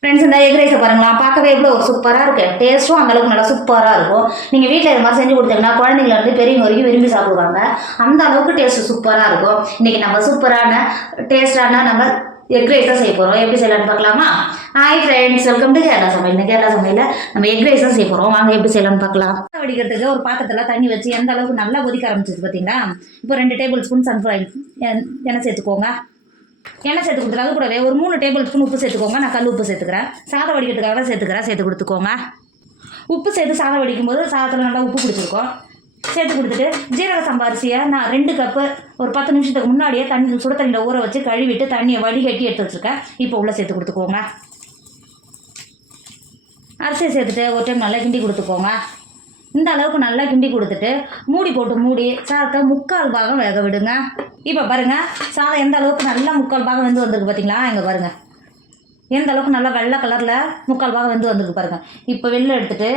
Friends இந்த egg ரைஸை பாருங்களா பார்க்கவே எவ்வளோ சூப்பராக இருக்குது டேஸ்ட்டும் அந்த அளவுக்கு நல்லா சூப்பராக இருக்கும். நீங்கள் வீட்டில் இது மாதிரி செஞ்சு கொடுத்தீங்கன்னா குழந்தைங்களிருந்து பெரியவங்க வரைக்கும் விரும்பி சாப்பிடுவாங்க. அந்த அளவுக்கு டேஸ்ட் சூப்பராக இருக்கும். இன்றைக்கி நம்ம சூப்பரான டேஸ்டான நம்ம எக் ரைஸ் தான் செய்ய போகிறோம் எப்படி செய்யலாம்னு பார்க்கலாமா? Hi friends welcome to Kerala சமையல். இந்த கேரளா சமையல நம்ம எக் ரைஸ் தான் செய்ய போகிறோம் வாங்க எப்படி செய்யலாம்னு பார்க்கலாம். வடிக்கிறதுக்கு ஒரு பாத்திரத்தில் தண்ணி வச்சு எந்த அளவுக்கு நல்லா கொதிக்க ஆரம்பிச்சிது பார்த்தீங்களா? இப்போ ரெண்டு டேபிள் ஸ்பூன் சன்ஃப்ளவர் எண்ணெய் சேர்த்துக்கோங்க. எண்ணெய் சேர்த்து கொடுத்துரு அது கூடவே ஒரு மூணு டேபிள் ஸ்பூன் உப்பு சேர்த்துக்கோங்க. நான் கல் உப்பு சேர்த்துக்கிறேன். சாதம் வடிக்கிறதுக்காக தான் சேர்த்துக்கிறேன். சேர்த்து கொடுத்துக்கோங்க. உப்பு சேர்த்து சாதம் வடிக்கும் போது சாதத்தில் நல்லா உப்பு பிடிச்சிருக்கோம். சேர்த்து கொடுத்துட்டு ஜீரக சம்பா அரிசியை நான் ரெண்டு கப்பு ஒரு பத்து நிமிஷத்துக்கு முன்னாடியே தண்ணி சுட தண்ணியில் ஊற வச்சு கழுவிட்டு தண்ணியை வடிகட்டி எடுத்து வச்சுருக்கேன். இப்போ உள்ளே சேர்த்து கொடுத்துக்கோங்க. அரிசியை சேர்த்துட்டு ஒரு டைம் நல்லா கிண்டி கொடுத்துக்கோங்க. இந்த அளவுக்கு நல்லா கிண்டி கொடுத்துட்டு மூடி போட்டு மூடி சாதத்தை முக்கால் பாகம் வேக விடுங்க. இப்போ பாருங்கள் சாதம் எந்த அளவுக்கு நல்லா முக்கால் பாகம் வெந்து வந்திருக்கு பார்த்தீங்களா இங்கே பாருங்கள் எந்த அளவுக்கு நல்லா வெள்ளை கலரில் முக்கால் பாகம் வெந்து வந்திருக்கு பாருங்கள் இப்போ வெளில எடுத்துட்டு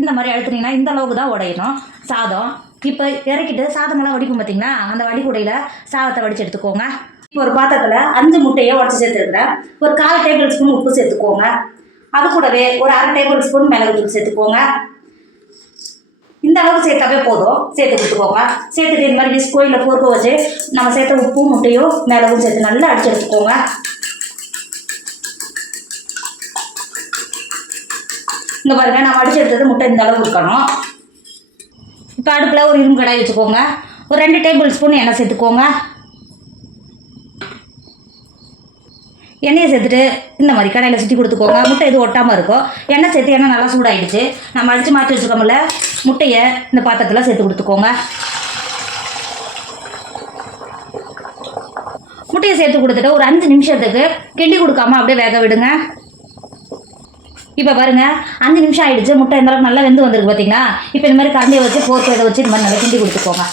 இந்த மாதிரி அழுத்துனீங்கன்னா இந்த அளவுக்கு தான் உடையணும் சாதம். இப்போ இறக்கிட்டு சாதமெல்லாம் வடிப்போம் பார்த்தீங்களா அந்த வடிகுடையில் சாதத்தை வடித்து எடுத்துக்கோங்க. இப்போ ஒரு பாத்திரத்தில் அஞ்சு முட்டையை உடச்சி சேர்த்துருக்குறேன். ஒரு கால் டேபிள் ஸ்பூன் உப்பு சேர்த்துக்கோங்க. அது கூடவே ஒரு அரை டேபிள் ஸ்பூன் மிளகு தூள் சேர்த்துக்கோங்க. இந்த அளவுக்கு சேர்த்தாவே போதும். சேர்த்து கொடுத்துக்கோங்க. சேர்த்துட்டு இந்த மாதிரி விஸ்கோ இல்லை பொறுக்க வச்சு நம்ம சேர்த்த உப்பும் முட்டையும் மிளகும் சேர்த்து நல்லா அடிச்சு எடுத்துக்கோங்க. இங்கே பாருங்க நம்ம அடிச்சு எடுத்தது முட்டை இந்த அளவுக்கு இருக்கணும். இப்போ அடுப்பில் ஒரு இரும்பு கடாய் வச்சுக்கோங்க. ஒரு ரெண்டு டேபிள் ஸ்பூன் எண்ணெய் சேர்த்துக்கோங்க. எண்ணெயை சேர்த்துட்டு இந்த மாதிரி கடையில் சுற்றி கொடுத்துக்கோங்க. முட்டை எதுவும் ஒட்டாமல் இருக்கும். எண்ணெய் சேர்த்து எண்ணெய் நல்லா சூடாகிடுச்சு நம்ம அடித்து மாற்றி வச்சுக்கோமில்ல முட்டையை இந்த பாத்திரத்தில் சேர்த்து கொடுத்துக்கோங்க. முட்டையை சேர்த்து கொடுத்துட்டு ஒரு அஞ்சு நிமிஷத்துக்கு கிண்டி கொடுக்காம அப்படியே வேக விடுங்க. இப்போ பாருங்க அஞ்சு நிமிஷம் ஆயிடுச்சு முட்டை இந்த அளவுக்கு நல்லா வெந்து வந்திருக்கு பார்த்தீங்களா இப்போ இந்த மாதிரி கரண்டியை வச்சு போர்க்கு இதை வச்சு இந்த மாதிரி நல்லா கிண்டி கொடுத்துக்கோங்க.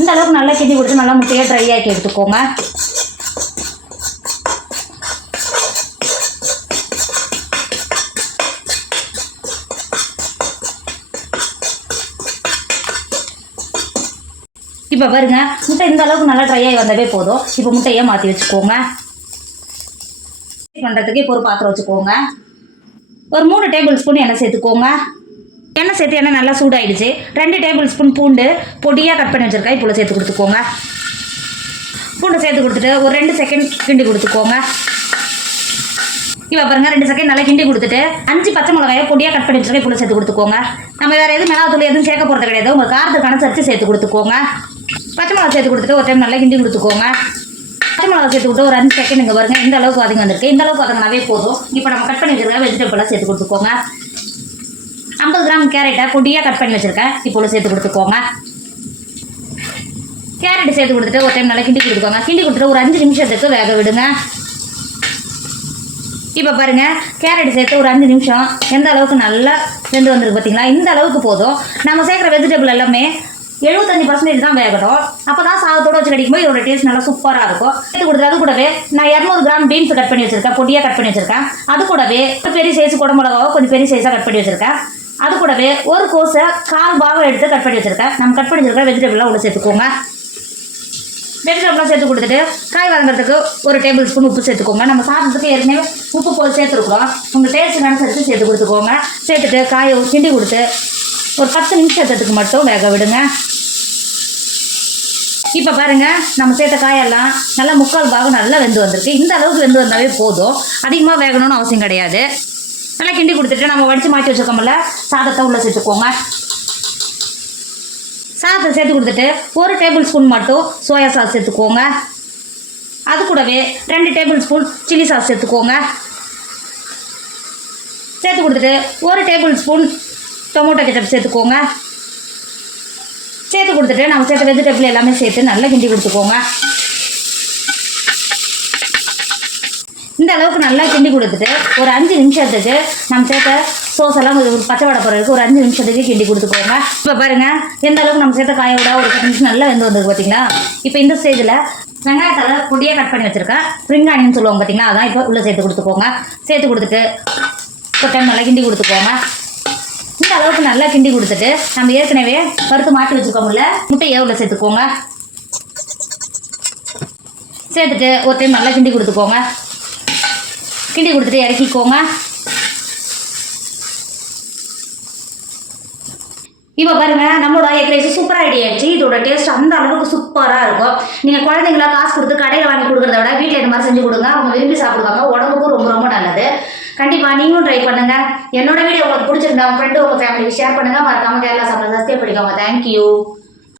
இந்த அளவுக்கு நல்லா கிண்டி கொடுத்து நல்லா முட்டையை ட்ரை ஆக்கி எடுத்துக்கோங்க. இப்போ பாருங்க முட்டை இந்த அளவுக்கு நல்லா ட்ரை ஆகி வந்தாவே போதும். இப்போ முட்டையை மாற்றி வச்சுக்கோங்க. பண்ணுறதுக்கு இப்போ ஒரு பாத்திரம் வச்சுக்கோங்க. ஒரு மூணு டேபிள் ஸ்பூன் எண்ணெய் சேர்த்துக்கோங்க. எண்ணெய் சேர்த்து எண்ணெய் நல்லா சூடாயிடுச்சு. ரெண்டு டேபிள் ஸ்பூன் பூண்டு பொடியாக கட் பண்ணி வச்சுருக்கா இப்போ சேர்த்து கொடுத்துக்கோங்க. பூண்டு சேர்த்து கொடுத்துட்டு ஒரு ரெண்டு செகண்ட் கிண்டி கொடுத்துக்கோங்க. இப்போ பாருங்க ரெண்டு செகண்ட் நல்லா கிண்டி கொடுத்துட்டு அஞ்சு பச்சை மிளகாயை பொடியாக கட் பண்ணி வச்சுருக்கேன் இப்போ சேர்த்து கொடுத்துக்கோங்க. நம்ம வேறு எதுவும் மிளகாத்தூள் எதுவும் சேர்க்க போகிறது கிடையாது. உங்கள் காரத்துக்கு அனுசரித்து சேர்த்து கொடுத்துக்கோங்க. பச்சை மிளகா சேர்த்து கொடுத்துட்டு ஒரு டைம் நல்லா கிண்டி கொடுத்துக்கோங்க. பச்சை மிளகா சேர்த்து விட்டு ஒரு அஞ்சு செகண்ட் இங்கே பாருங்கள் இந்த அளவுக்கு வதங்க வந்திருக்கு. இந்த அளவுக்கு வதங்கினாவே போதும். இப்போ நம்ம கட் பண்ணி வெஜிடபிளாக சேர்த்து கொடுத்துக்கோங்க. ஐம்பது கிராம் கேரட்டை பொடியாக கட் பண்ணி வச்சுருக்கேன். இப்போ உள்ள சேர்த்து கொடுத்துக்கோங்க. கேரட் சேர்த்து கொடுத்துட்டு ஒரு டைம் நல்லா கிண்டி கொடுத்துக்கோங்க. கிண்டி கொடுத்துட்டு ஒரு அஞ்சு நிமிஷத்துக்கு வேக விடுங்க. இப்போ பாருங்க. கேரட் சேர்த்து ஒரு அஞ்சு நிமிஷம். எந்த அளவுக்கு நல்லா வெந்து வந்திருக்கு பார்த்தீங்களா இந்த அளவுக்கு போதும். நம்ம சேர்க்குற வெஜிடபிள் எல்லாமே எழுபத்தஞ்சு பர்சன்டேஜ் தான் வேகட்டும் அப்போ தான் சாதத்தோட வச்சு கடிக்கும்போது இதோட டேஸ்ட் நல்லா சூப்பராக இருக்கும். சேர்த்து கொடுத்து அது கூடவே நான் இரநூறு கிராம் பீன்ஸ் கட் பண்ணி வச்சிருக்கேன் பொடியாக கட் பண்ணி வச்சிருக்கேன். அது கூடவே ஒரு பெரிய சைஸ் குடமிளகாவோ கொஞ்சம் பெரிய சைஸாக கட் பண்ணி வச்சிருக்கேன். அது கூடவே ஒரு கோஸை கால் பாகம் எடுத்து கட் பண்ணி வச்சிருக்கேன். நம்ம கட் பண்ணி வச்சிருக்க வெஜிடபிளாக உள்ள சேர்த்துக்கோங்க. வெஜிடபிள்லாம் சேர்த்து கொடுத்துட்டு காய் வளர்ந்துறதுக்கு ஒரு டேபிள் ஸ்பூன் உப்பு சேர்த்துக்கோங்க. நம்ம சாப்பிட்றதுக்கு ஏற்கனவே உப்பு போல் சேர்த்துருக்குறோம். உங்கள் டேஸ்ட் அனுசரித்து சேர்த்து கொடுத்துக்கோங்க. சேர்த்துட்டு காயை கிண்டி கொடுத்து ஒரு பத்து நிமிஷத்துக்கு மட்டும் வேக விடுங்க. இப்போ பாருங்கள் நம்ம சேர்த்த காயெல்லாம் நல்லா முக்கால் பாகம் நல்லா வெந்து வந்திருக்கு. இந்த அளவுக்கு வெந்து வந்தாவே போதும். அதிகமாக வேகணும்னு அவசியம் கிடையாது. நல்லா கிண்டி கொடுத்துட்டு நம்ம வடித்து மாற்றி வச்சுருக்கோம்ல சாதத்தை உள்ளே சேர்த்துக்கோங்க. சாதத்தை சேர்த்து கொடுத்துட்டு ஒரு டேபிள் ஸ்பூன் மட்டும் சோயா சாஸ் சேர்த்துக்கோங்க. அது கூடவே ரெண்டு டேபிள் ஸ்பூன் சில்லி சாஸ் சேர்த்துக்கோங்க. சேர்த்து கொடுத்துட்டு ஒரு டேபிள் ஸ்பூன் டொமேட்டோ கெச்சப் சேர்த்துக்கோங்க. சேர்த்து கொடுத்துட்டு நம்ம சேர்த்த வெஜிடபிள் எல்லாமே சேர்த்து நல்லா கிண்டி கொடுத்துக்கோங்க. இந்த அளவுக்கு நல்லா கிண்டி கொடுத்துட்டு ஒரு அஞ்சு நிமிஷத்துக்கு நம்ம சேர்த்த சோஸ் எல்லாம் ஒரு பச்சை வடை போகிறதுக்கு ஒரு அஞ்சு நிமிஷத்துக்கு கிண்டி கொடுத்துக்கோங்க. இப்போ பாருங்கள் எந்த அளவுக்கு நம்ம சேர்த்த காய விட ஒரு பத்து நிமிஷம் நல்லா வெந்து வந்திருக்கு பார்த்தீங்களா இப்போ இந்த ஸ்டேஜில் வெங்காயத்தில் பொடியாக கட் பண்ணி வச்சுருக்கேன். ஸ்ப்ரிங் ஆனியன் சொல்லுவாங்க பார்த்தீங்களா அதான் இப்போ உள்ளே சேர்த்து கொடுத்துக்கோங்க. சேர்த்து கொடுத்துட்டு இப்போ டைம் நல்லா கிண்டி கொடுத்துக்கோங்க. இந்த அளவுக்கு நல்லா கிண்டி கொடுத்துட்டு நம்ம ஏற்கனவே பருத்து மாட்டி வச்சுருக்கோம்ல முட்டையை உள்ள சேர்த்துக்கோங்க? சேர்த்துட்டு ஒரு டைம் நல்லா கிண்டி கொடுத்துக்கோங்க. கிண்டி கொடுத்துட்டு இறக்கிக்கோங்க. இப்போ பாருங்க நம்மளோட எக் ரைஸ் சூப்பராக ரெடி ஆயிடுச்சு. இதோட டேஸ்ட் அந்த அளவுக்கு சூப்பராக இருக்கும். நீங்கள் குழந்தைங்களா காசு கொடுத்து கடையில் வாங்கி கொடுக்குறத விட வீட்டில் இந்த மாதிரி செஞ்சு கொடுங்க. அவங்க விரும்பி சாப்பிடுவாங்க. உடம்பு கண்டிப்பாக நீங்களும் ட்ரை பண்ணுங்க. என்னோட வீடியோ உங்களுக்கு பிடிச்சிருந்தா உங்க ஃப்ரெண்டு உங்கள் ஃபேமிலிக்கு ஷேர் பண்ணுங்க. மறக்காம கேரளா சாப்பிட சப்ஸ்கிரைப் பண்ணிக்கோங்க தேங்க்யூ